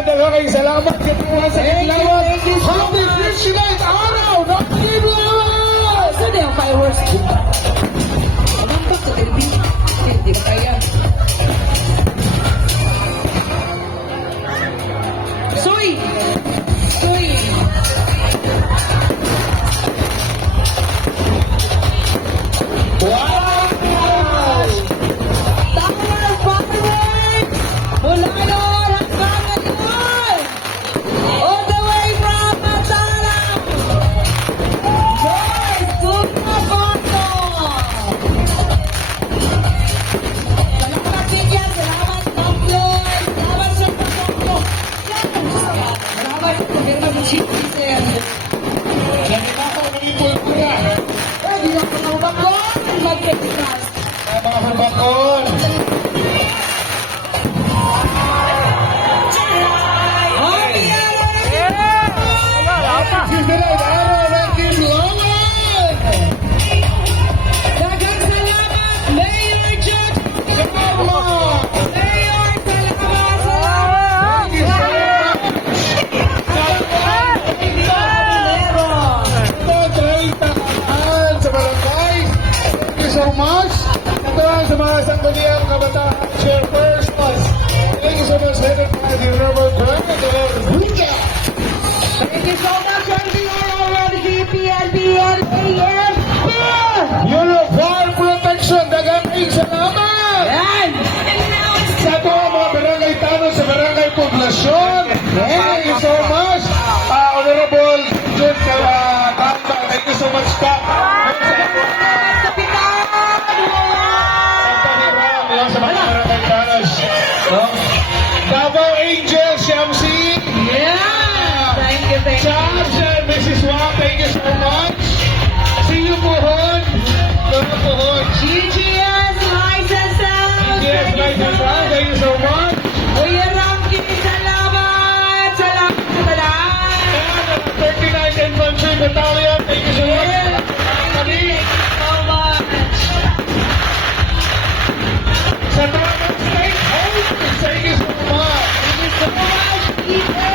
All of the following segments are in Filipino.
Maraming salamat. Thank you. Thank. Happy Fish Night Araw ng Pilipinas! Sa Fireworks. Hindi kaya. Bye, mga football Sangguniang Kabataan Chairperson. Thank you so much, Head of the Honorable Governor Buga. Thank you so much, NBIRL, GPL, BL, AM, Uniform Protection, dagang salamat! Yan! Sa ito ang mga barangay tanong sa barangay poblasyon. Thank you so much, ah, Honorable Jim Kalabanda. Thank you so much, Kak. Separate state owns the Vegas World. It is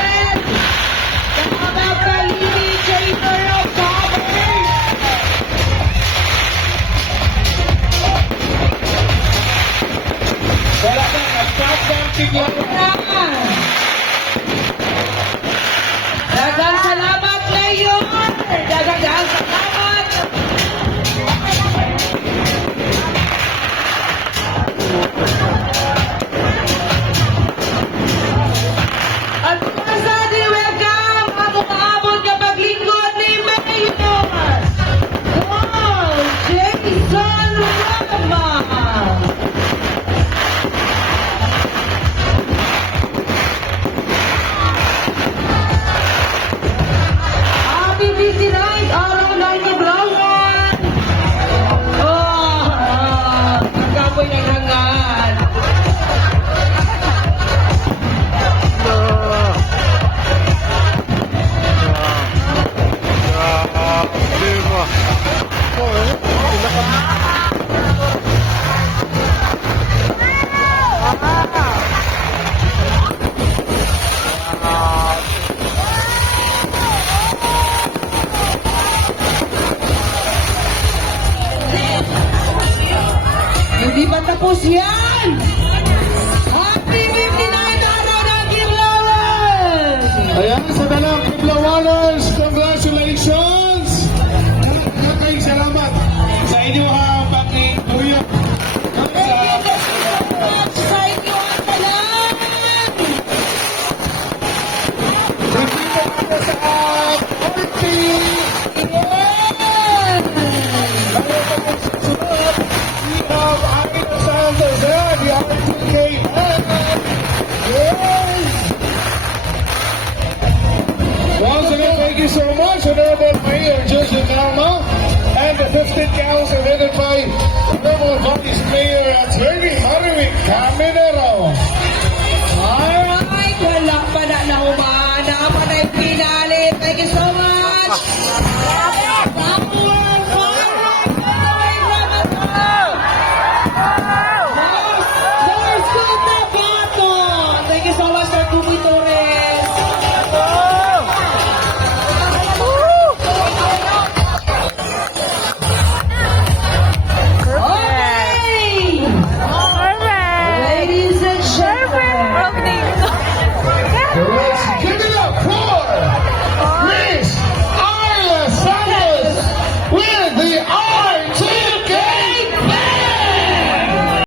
Yan! Happy 59th araw ng Kidlawan! Ayan, sa dalawang Kidlawaners, congratulations! what is clear, it's very hard we come